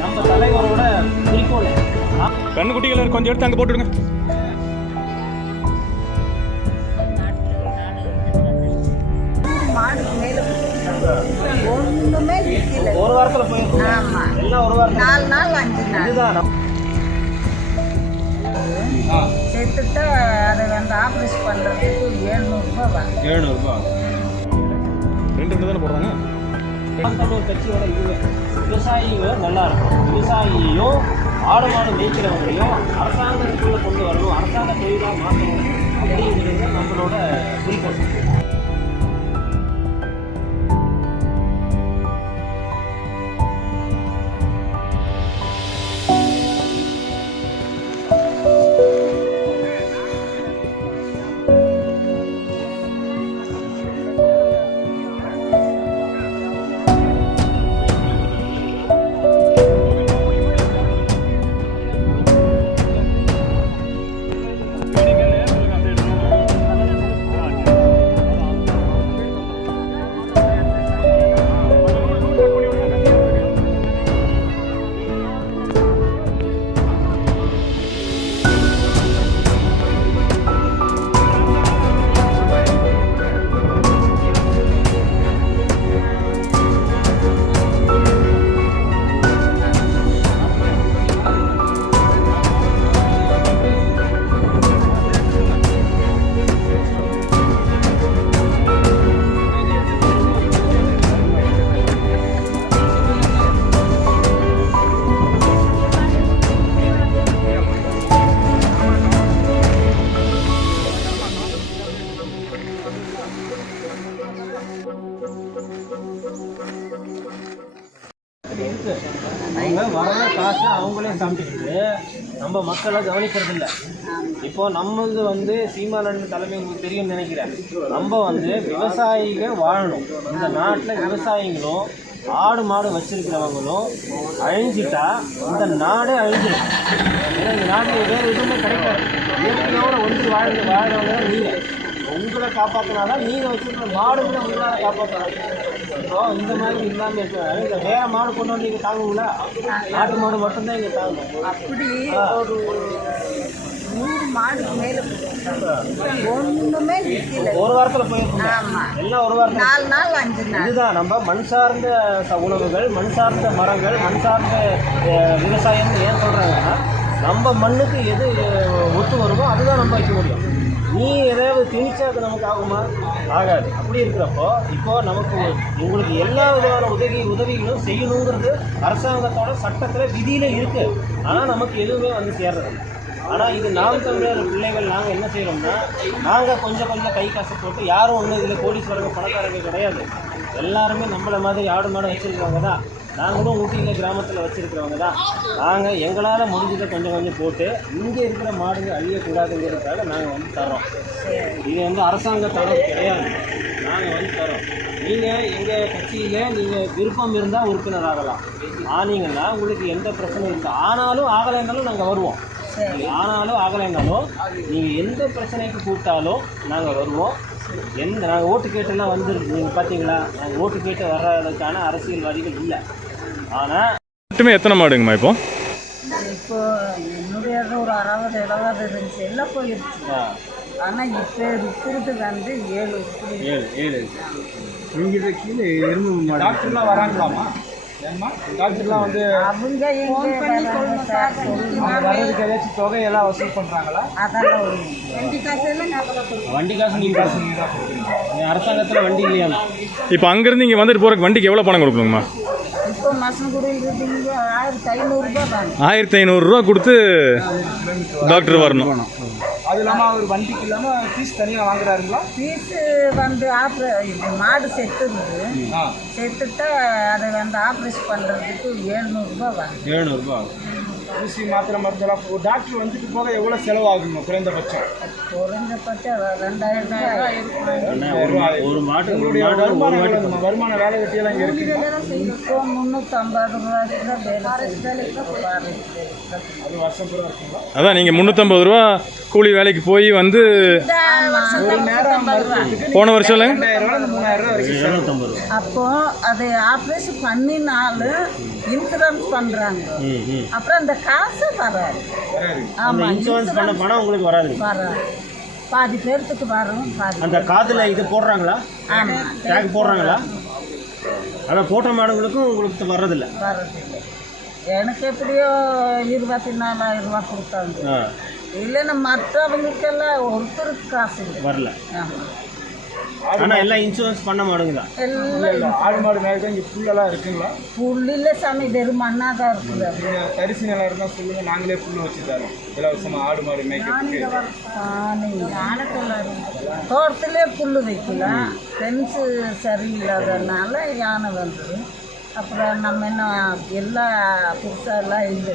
நம்ம தலைவரோட குறிக்கோள். கண்ணு குட்டிகளை கொஞ்சம் எடுத்து அங்கே போட்டுடுங்க. ஒண்ணுமே ஒரு வாரத்தில் போயிருக்கோம் ஆமா. எல்லாம் ஒரு வாரத்தில். நாலு நாள் அஞ்சு நாள். இதுதான். செத்துட்டா அதை வந்து ஆப்ரேஷன் பண்றதுக்கு எழுநூறுபா வரும். எழுநூறுபா ரெண்டு ரெண்டு தானே போடுறாங்க? ஒரு கட்சியோட இது. விவசாயிங்க நல்லா இருக்கும் விவசாயியையும் ஆடு மாடு மேய்க்கிறவங்களையும் அரசாங்கத்துக்குள்ளே கொண்டு வரணும். அரசாங்க தொழிலாக மாற்றணும் அப்படிங்கிறது நம்மளோட குறிக்கோள். அவங்க வர்ற காசை அவங்களே சாப்பிட்டுக்கிட்டு நம்ம மக்களை கவனிக்கிறது இல்லை இப்போ நம்மளது வந்து சீமானன் தலைமை உங்களுக்கு தெரியும்னு நினைக்கிறேன். நம்ம வந்து விவசாயிகள் வாழணும். இந்த நாட்டில் விவசாயிகளும் ஆடு மாடு வச்சிருக்கிறவங்களும் அழிஞ்சிட்டா இந்த நாடே அழிஞ்சிடும். ஏன்னா இந்த நாட்டில் வேறு எதுவுமே கிடைக்காது. இயற்கையோடு ஒன்று வாழ்ந்து வாழ்றவங்க நீங்கள் உங்களை காப்பாற்றினாதான் நீங்கள் வச்சிருக்கிற மாடுகளை உங்களால் காப்பாற்றலாம் இப்போ இந்த மாதிரி இல்லாமல் இருக்கிறாரு இந்த வேற மாடு கொண்டு வந்து இங்கே தாங்குங்களா நாட்டு மாடு மட்டும்தான் இங்கே தாங்கும். அப்படி ஒரு நூறு மாடுக்கு மேல நிக்கல. ஒரு வாரத்தில் போயிருக்கோம் ஆமா. எல்லாம் ஒரு வாரத்தில் நாலு நாள் அஞ்சு நாள். இதுதான் நம்ம மண் சார்ந்த உணவுகள் மண் சார்ந்த மரங்கள் மண் சார்ந்த அஹ், விவசாயம் ஏன் சொல்கிறாங்கன்னா நம்ம மண்ணுக்கு எது ஒத்து வருமோ அதுதான் நம்ம வைக்க முடியும். நீ எதாவது திணிச்சா அது நமக்கு ஆகுமா? ஆகாது. அப்படி இருக்கிறப்போ இப்போ நமக்கு உங்களுக்கு எல்லா விதமான உதவி உதவிகளும் செய்யணுங்கிறது அரசாங்கத்தோட சட்டத்தில் விதியில இருக்கு. ஆனால் நமக்கு எதுவுமே வந்து சேர்றது ஆனால் இது நாம் தமிழர் பிள்ளைகள் நாங்கள் என்ன செய்கிறோம்னா நாங்கள் கொஞ்சம் கொஞ்சம் கை காசு போட்டு யாரும் ஒன்றும் இதில் கோடீஸ்வரங்க பணக்காரங்க கிடையாது. எல்லாருமே நம்மளை மாதிரி ஆடு மாடு வச்சுருக்காங்க தான். நாங்களும் ஊட்டியில் கிராமத்தில் வச்சுருக்கிறவங்க தான். நாங்கள் எங்களால் முடிஞ்சதை கொஞ்சம் கொஞ்சம் போட்டு இங்கே இருக்கிற மாடுங்க அழியக்கூடாதுங்கிறதுக்காக நாங்கள் வந்து தரோம் இது வந்து அரசாங்க தரம் கிடையாது. நாங்கள் வந்து தரோம் நீங்கள் எங்கள் கட்சியில் நீங்கள் விருப்பம் இருந்தால் உறுப்பினர் ஆகலாம் ஆனீங்கன்னா உங்களுக்கு எந்த பிரச்சனையும் இல்லை. ஆனாலும் ஆகலைன்னாலும் நாங்கள் வருவோம். ஆனாலும் ஆகலைன்னாலும் நீங்கள் எந்த பிரச்சனைக்கு கூப்பிட்டாலும் நாங்கள் வருவோம். எந்த நாங்கள் ஓட்டு கேட்டெல்லாம் வந்துருக்கு நீங்கள் பார்த்தீங்களா நாங்கள் ஓட்டு கேட்டு வர்றதுக்கான அரசியல்வாதிகள் இல்லை. ஆனால் மட்டுமே எத்தனை மாடுங்கம்மா இப்போ? இப்போ என்னுடைய ஒரு அறுபது எழுபது இருந்துச்சு. எல்லாம் போயிடுச்சு ஆனா இப்ப இருக்கிறது வந்து ஏழு. ஏழு ஏழு. இங்கிட்ட கீழே எறும்பு டாக்டர்லாம் வராங்களாமா டாக்டர்லாம் வந்து அவங்க வர்றதுக்கு ஏதாச்சும் தொகையெல்லாம் வசூல் பண்ணுறாங்களா அதெல்லாம் ஒரு வண்டி நாங்கள் கொடுக்கணும் வண்டி காசு நீங்கள் அரசாங்கத்தில் வண்டி இல்லையா இப்போ அங்கேருந்து இங்கே வந்துட்டு போகிறக்கு வண்டிக்கு எவ்வளோ பணம் கொடுக்கணுங்கம்மா? ஆயிரத்தி ஐநூறுரூவா கொடுத்து டாக்டர் வரணும். அது இல்லாமல் அவர் வண்டிக்கு இல்லாமல் ஃபீஸ் தனியாக வாங்குறாருங்களா? ஃபீஸு வந்து ஆப்ரே இது மாடு செத்துருது. செத்துட்டா அதை வந்து ஆப்ரேஷன் பண்ணுறதுக்கு எழுநூறுபா வாங்க. எழுநூறுபா ஊசி மாத்திரை மருந்தெல்லாம் ஒரு டாக்டர் வந்துட்டு போக எவ்வளோ செலவாகுங்க? குறைந்தபட்சம். குறைஞ்சபட்சம் ரெண்டாயிரம் ஒரு மாட்டு வருமானம்? வருமான வேலை வெட்டியெல்லாம் இங்கே இருக்குங்களா? இப்போ முந்நூற்றம்பது ரூபாய்க்கு தான் வேலை செய்யுது அது வருஷம் பூரா இருக்குங்களா? அதான் நீங்கள் முந்நூற்றம்பது ரூபா கூலி வேலைக்கு போய் வந்து போன வருஷம் இல்லைங்க? அப்போ அது ஆப்ரேஷன் பண்ணினாலும் இன்சூரன்ஸ் பண்றாங்க. அப்புறம் அந்த காசு வராது. ஆமா இன்சூரன்ஸ் பண்ண பணம் உங்களுக்கு வராது. வராது. பாதி பேர்த்துக்கு வரும் அந்த காதுல இது போடுறாங்களா? ஆமா. டேக் போடுறாங்களா? அதான் போட்ட மாடுகளுக்கும் உங்களுக்கு வர்றதில்ல. வர்றதில்லை. எனக்கு எப்படியோ இருபத்தி நாலாயிரம் ரூபா கொடுத்தாங்க. ஆ. இல்லைன்னா மற்றவங்களுக்கெல்லாம் ஒருத்தருக்கு காசு இல்லை வரல ஆமா ஆனால் எல்லாம் இன்சூரன்ஸ் பண்ண இல்ல, இல்ல. ஆடு மாடு மேலே இங்கே புல்லெல்லாம் இருக்குங்களா? புல்லில் சாமி வெறும் மண்ணாக தான் இருக்குது. தரிசு நிலம் இருந்தால் சொல்லுங்க நாங்களே புல்லு வச்சு தரோம். இலவசமா ஆடு மாடு மேய்க்கிறதுக்கு. தோட்டத்திலே புல் வைக்கலாம் ஃபென்ஸு சரியில்லாதனால யானை வந்துடும் அப்புறம் நம்ம என்ன எல்லாம் புதுசாலாம் இல்லை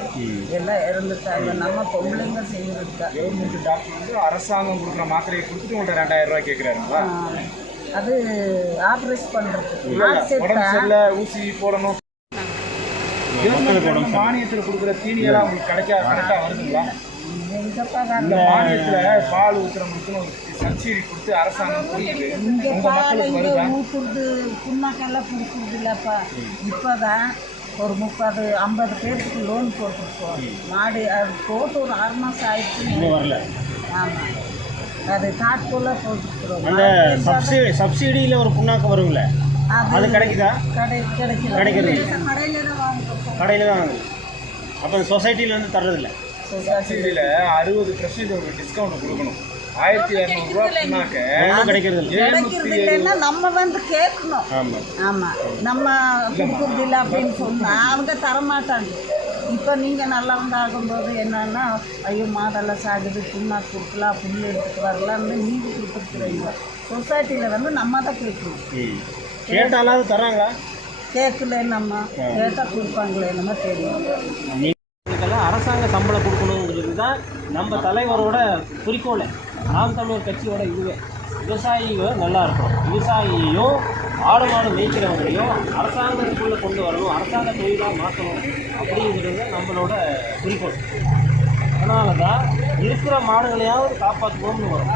எல்லாம் இறந்துட்டாங்க நம்ம பொம்பளைங்க செய்கிறது தான் கவர்மெண்ட் டாக்டர் வந்து அரசாங்கம் கொடுக்குற மாத்திரையை கொடுத்துட்டு உங்கள்ட்ட ரெண்டாயிரம் ரூபாய் கேட்குறாருங்களா அது ஆப்ரேஷன் சரியில்லை ஊசி போடணும். மானியத்தில் கொடுக்குற தீனியெல்லாம் உங்களுக்கு கிடைக்கா கரெக்டாக வருதுங்களா? மானியத்தில் பால் ஊற்றுறவங்களுக்குன்னு ஒரு சப்சிடி கொடுத்து அரசாங்கம் ஊற்றுறது புண்ணாக்கெல்லாம் கொடுக்குறது இல்லைப்பா. இப்போ தான் ஒரு முப்பது ஐம்பது பேருக்கு லோன் போட்டிருக்கோம். மாடு அது போட்டு ஒரு ஆறு மாதம் ஆயிடுச்சு. இன்னும் வரல. ஆமாம் அது தாட்குள்ளே போட்டுருக்குறோம். அந்த சப்சிடி சப்சிடியில் ஒரு புண்ணாக்கு வருங்களே அது கிடைக்குதா? கடை கிடைக்கிறது கடையில் தான் வாங்கிட்டு கடையில் தான் வாங்குது. அப்போ சொசைட்டிலேருந்து தர்றதில்ல. சப்சிடியில் அறுபது பர்சன்ட் ஒரு டிஸ்கவுண்ட் கொடுக்கணும். ஆயிரத்தி இரநூறுவா புண்ணாக்க கிடைக்கிறது நம்ம வந்து கேட்கணும். ஆமாம் ஆமாம் நம்ம கொடுக்குறது இல்லை அப்படின்னு சொன்னால் அவங்க தரமாட்டாங்க. இப்போ நீங்கள் நல்லவங்க ஆகும்போது என்னன்னா ஐயோ மாடெல்லாம் சாகுது புண்ணாக்கு கொடுக்கலாம் புல் எடுத்துட்டு வரலாம்னு நீங்கள் கொடுத்துருக்குறீங்க. சொசைட்டியில் வந்து நம்ம தான் கேட்கணும். ம். கேட்டாலாவது தராங்களா கேட்கல நம்ம கேட்டால் கொடுப்பாங்களே என்னமோ தெரியும். அரசாங்க சம்பளம் கொடுக்கணுங்கிறது தான் நம்ம தலைவரோட குறிக்கோள். நாம் தமிழர் கட்சியோட இதுவே. விவசாயிகள் நல்லா இருக்கும் விவசாயியையும் ஆடு மாடு மேய்க்கிறவங்களையும் அரசாங்கத்துக்குள்ளே கொண்டு வரணும். அரசாங்க தொழிலாக மாற்றணும் அப்படிங்கிறது நம்மளோட குறிக்கோள். அதனால தான் இருக்கிற மாடுகளையாவது காப்பாற்றணும்னு வரும்.